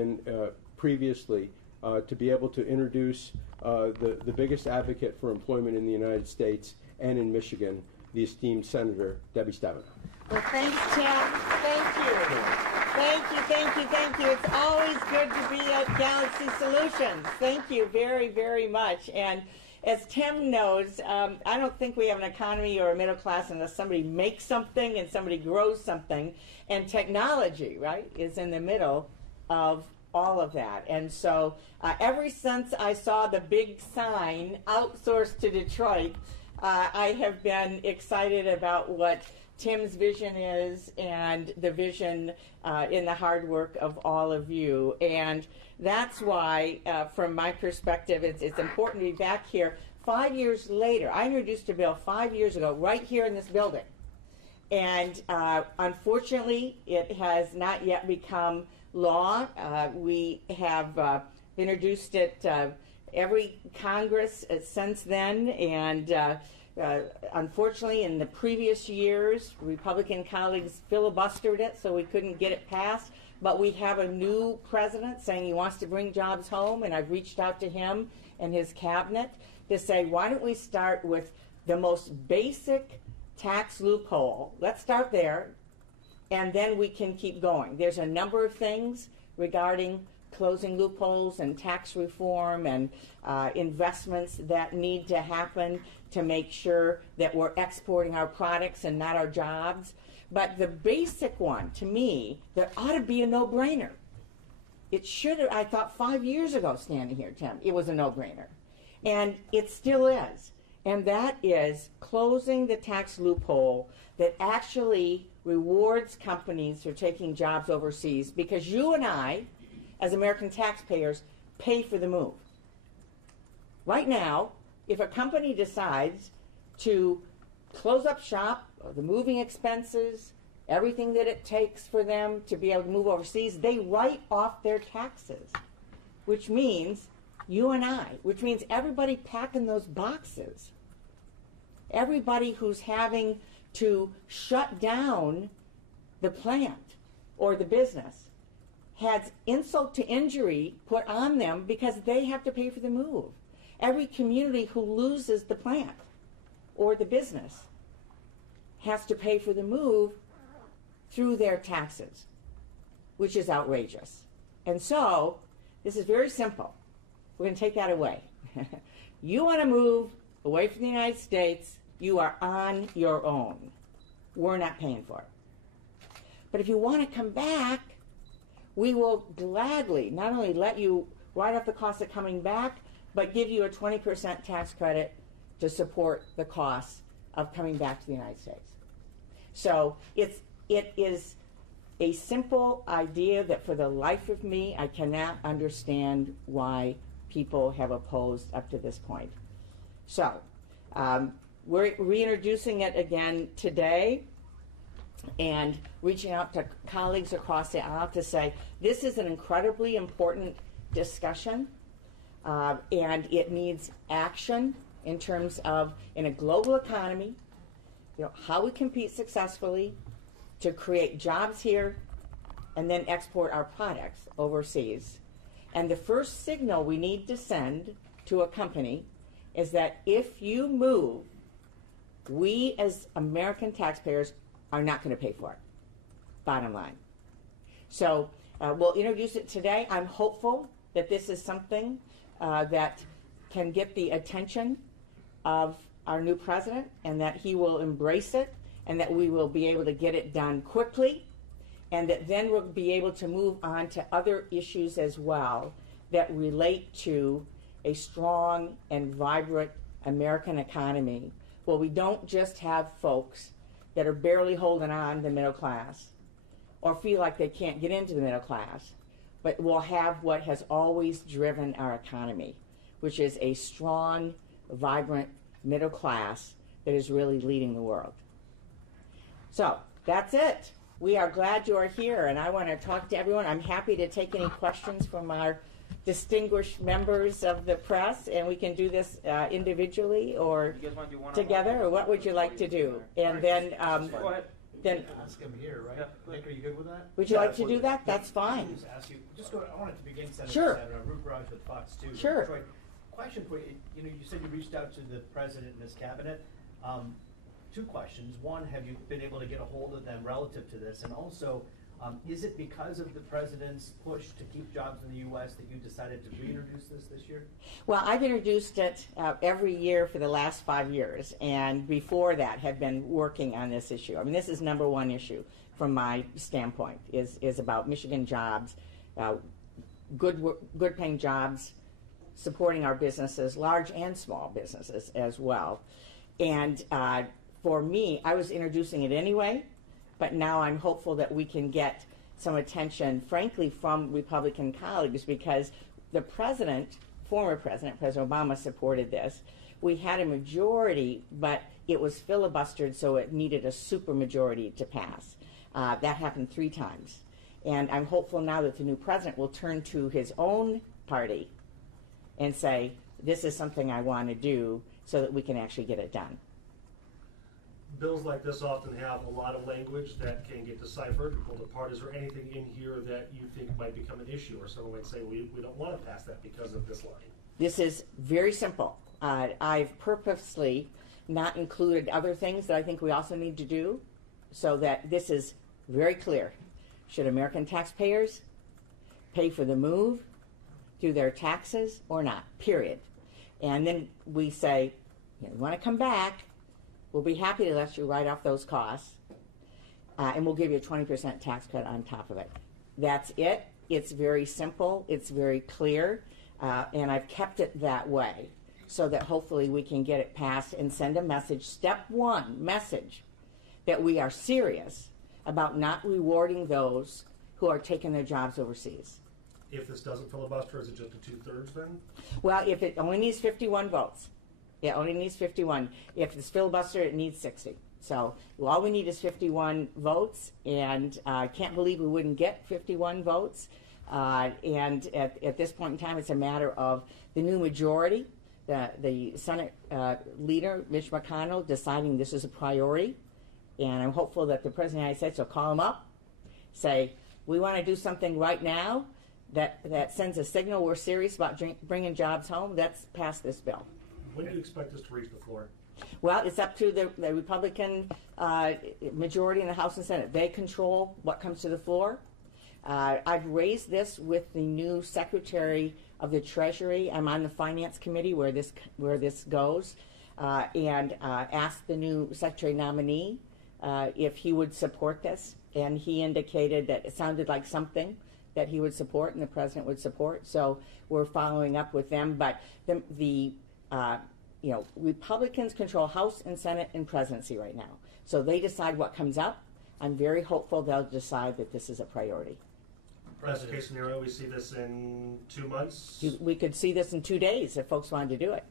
in previously to be able to introduce the biggest advocate for employment in the United States and in Michigan, the esteemed Senator Debbie Stabenow. Well, thanks, Tim. Thank you. Thank you, thank you, thank you. It's always good to be at Galaxy Solutions. Thank you very, very much. And as Tim knows, I don't think we have an economy or a middle class unless somebody makes something and somebody grows something. And technology, right, is in the middle of all of that. And so ever since I saw the big sign, outsourced to Detroit, I have been excited about what Tim's vision is and the vision in the hard work of all of you. And that's why, from my perspective, it's important to be back here. 5 years later, I introduced a bill 5 years ago right here in this building. And unfortunately, it has not yet become law. We have introduced it every Congress since then, and unfortunately, in the previous years, Republican colleagues filibustered it, so we couldn't get it passed. But we have a new president saying he wants to bring jobs home, and I've reached out to him and his cabinet to say, why don't we start with the most basic tax loophole? Let's start there, and then we can keep going. There's a number of things regarding closing loopholes and tax reform and investments that need to happen to make sure that we're exporting our products and not our jobs. But the basic one, to me, that ought to be a no-brainer. It should have, I thought 5 years ago standing here, Tim, it was a no-brainer. And it still is. And that is closing the tax loophole that actually rewards companies for taking jobs overseas, because you and I, as American taxpayers, pay for the move. Right now, if a company decides to close up shop, or the moving expenses, everything that it takes for them to be able to move overseas, they write off their taxes, which means you and I, which means everybody packing those boxes, everybody who's having to shut down the plant or the business, has insult to injury put on them because they have to pay for the move. Every community who loses the plant or the business has to pay for the move through their taxes, which is outrageous. And so, this is very simple. We're going to take that away. You want to move away from the United States, you are on your own. We're not paying for it. But if you want to come back, we will gladly not only let you write off the cost of coming back, but give you a 20% tax credit to support the costs of coming back to the United States. So it is a simple idea that for the life of me, I cannot understand why people have opposed up to this point. So we're reintroducing it again today, and reaching out to colleagues across the aisle to say this is an incredibly important discussion, and it needs action in terms of, in a global economy, how we compete successfully to create jobs here and then export our products overseas. And the first signal we need to send to a company is that if you move, we as American taxpayers are not going to pay for it, bottom line. So we'll introduce it today. I'm hopeful that this is something that can get the attention of our new president, and that he will embrace it, and that we will be able to get it done quickly, and that then we'll be able to move on to other issues as well that relate to a strong and vibrant American economy, where we don't just have folks that are barely holding on to the middle class or feel like they can't get into the middle class, but we'll have what has always driven our economy, which is a strong, vibrant middle class that is really leading the world. So that's it. We are glad you are here, and I want to talk to everyone. I'm happy to take any questions from our distinguished members of the press, and we can do this individually or together, or what would you like to do? And then Go ahead. then ask him here, right? Nick, are you good with that? would you like to do that? That's fine. Just ask you. Just go. I wanted to begin, Senator Sure. Stabenow, Root Garage with Fox 2. Sure. Troy, question for you. You know, you said you reached out to the president and his cabinet. Two questions. One, have you been able to get a hold of them relative to this? And also, is it because of the president's push to keep jobs in the U.S. that you decided to reintroduce this year? Well, I've introduced it every year for the last 5 years, and before that have been working on this issue. I mean, this is number one issue from my standpoint, is about Michigan jobs, good paying jobs, supporting our businesses, large and small businesses as well. And for me, I was introducing it anyway, but now I'm hopeful that we can get some attention, frankly, from Republican colleagues, because the president, former President Obama, supported this. We had a majority, but it was filibustered, so it needed a supermajority to pass. That happened 3 times. And I'm hopeful now that the new president will turn to his own party and say, this is something I want to do so that we can actually get it done. Bills like this often have a lot of language that can get deciphered, pulled apart. Is there anything in here that you think might become an issue, or someone might say, we don't want to pass that because of this line? This is very simple. I've purposely not included other things that I think we also need to do so that this is very clear. Should American taxpayers pay for the move through their taxes or not, period? And then we say, you want to come back, we'll be happy to let you write off those costs, and we'll give you a 20% tax cut on top of it. That's it. It's very simple. It's very clear, and I've kept it that way so that hopefully we can get it passed and send a message, step one message, that we are serious about not rewarding those who are taking their jobs overseas. If this doesn't filibuster, is it just a 2/3 then? Well, if it only needs 51 votes. Yeah, it only needs 51. If it's filibuster, it needs 60. So all we need is 51 votes, and I can't believe we wouldn't get 51 votes. And at this point in time, it's a matter of the new majority, the Senate leader, Mitch McConnell, deciding this is a priority. And I'm hopeful that the President of the United States will call him up, say, we want to do something right now that sends a signal we're serious about bringing jobs home. Let's pass this bill. When do you expect this to reach the floor? Well, it's up to the Republican majority in the House and Senate. They control what comes to the floor. I've raised this with the new Secretary of the Treasury. I'm on the Finance Committee where this goes, and asked the new Secretary nominee if he would support this, and he indicated that it sounded like something that he would support and the President would support. So we're following up with them. But Republicans control House and Senate and presidency right now. So they decide what comes up. I'm very hopeful they'll decide that this is a priority. Best case scenario, we see this in 2 months? We could see this in 2 days if folks wanted to do it.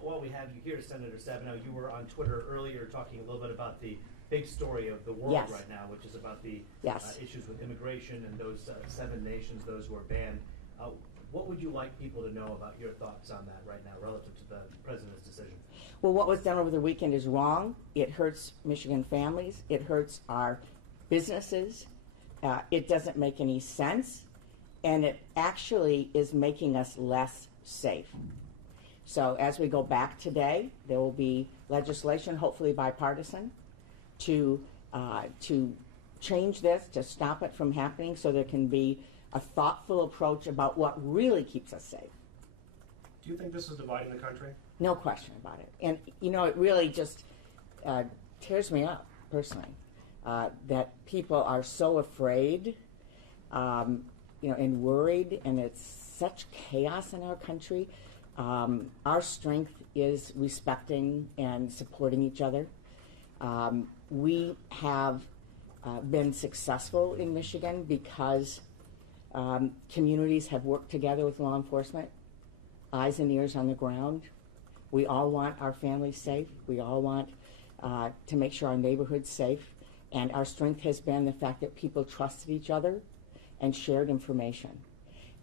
While we have you here, Senator Stabenow, you were on Twitter earlier talking a little bit about the big story of the world Yes. right now, which is about the Yes. issues with immigration and those 7 nations, those who are banned. What would you like people to know about your thoughts on that right now relative to the President's decision? Well, what was done over the weekend is wrong. It hurts Michigan families. It hurts our businesses. It doesn't make any sense. And it actually is making us less safe. So as we go back today, there will be legislation, hopefully bipartisan, to change this, to stop it from happening so there can be a thoughtful approach about what really keeps us safe. Do you think this is dividing the country? No question about it. And, it really just tears me up, personally, that people are so afraid, and worried, and it's such chaos in our country. Our strength is respecting and supporting each other. We have been successful in Michigan because communities have worked together with law enforcement, eyes and ears on the ground. We all want our families safe. We all want to make sure our neighborhood's safe. And our strength has been the fact that people trusted each other and shared information.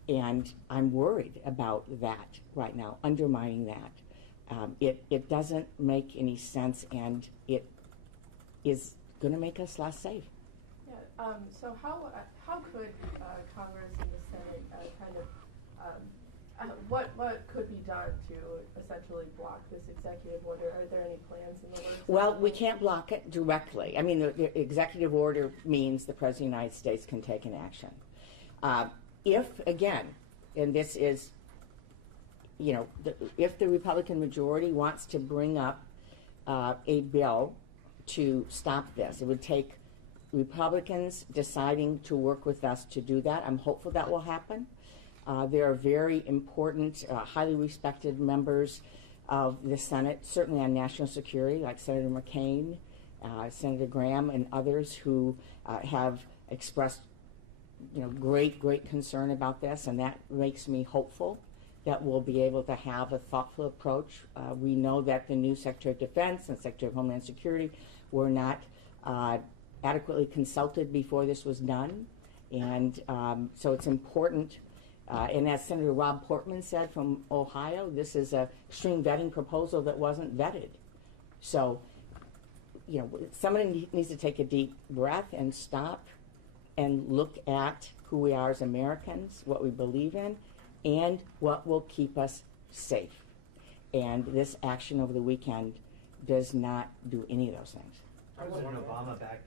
And I'm worried about that right now, undermining that. It doesn't make any sense, and is going to make us less safe. Yeah. So how could Congress and the Senate kind of what could be done to essentially block this executive order? Are there any plans in the works? Well, we can't block it directly. I mean, the executive order means the President of the United States can take an action. If, again, and this is, you know, if the Republican majority wants to bring up a bill to stop this, it would take Republicans deciding to work with us to do that. I'm hopeful that will happen. There are very important, highly respected members of the Senate, certainly on national security, like Senator McCain, Senator Graham, and others who have expressed, you know, great concern about this, and that makes me hopeful that we'll be able to have a thoughtful approach. We know that the new Secretary of Defense and Secretary of Homeland Security were not adequately consulted before this was done, and so it's important. And as Senator Rob Portman said from Ohio, this is a extreme vetting proposal that wasn't vetted. So, you know, somebody needs to take a deep breath and stop and look at who we are as Americans, what we believe in, and what will keep us safe. And this action over the weekend does not do any of those things. President Obama back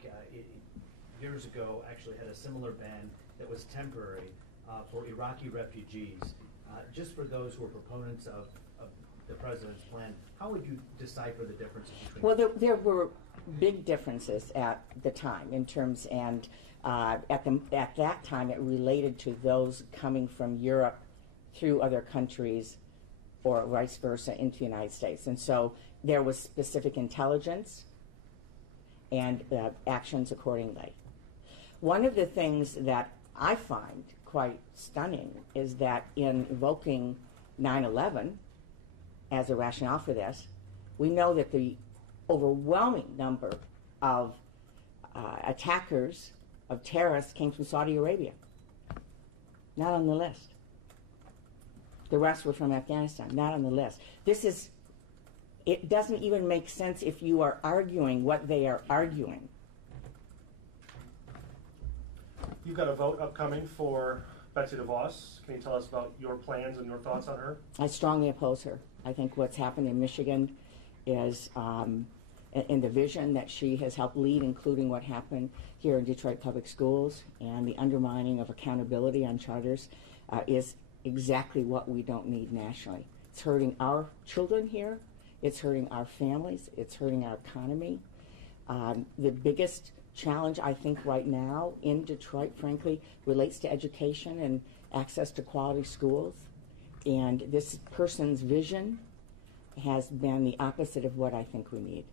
years ago actually had a similar ban that was temporary for Iraqi refugees. Just for those who are proponents of the president's plan, how would you decipher the differences between? Well, there were big differences at the time in terms, and at that time it related to those coming from Europe through other countries or vice versa into the United States. And so there was specific intelligence and actions accordingly. One of the things that I find quite stunning is that in invoking 9/11 as a rationale for this, we know that the overwhelming number of attackers, of terrorists, came from Saudi Arabia. Not on the list. The rest were from Afghanistan, not on the list. It doesn't even make sense if you are arguing what they are arguing. You've got a vote upcoming for Betsy DeVos. Can you tell us about your plans and your thoughts on her? I strongly oppose her. I think what's happened in Michigan is, in the vision that she has helped lead, including what happened here in Detroit Public Schools and the undermining of accountability on charters, is exactly what we don't need nationally. It's hurting our children here. It's hurting our families. It's hurting our economy. The biggest challenge, I think, right now in Detroit, frankly, relates to education and access to quality schools. And this person's vision has been the opposite of what I think we need.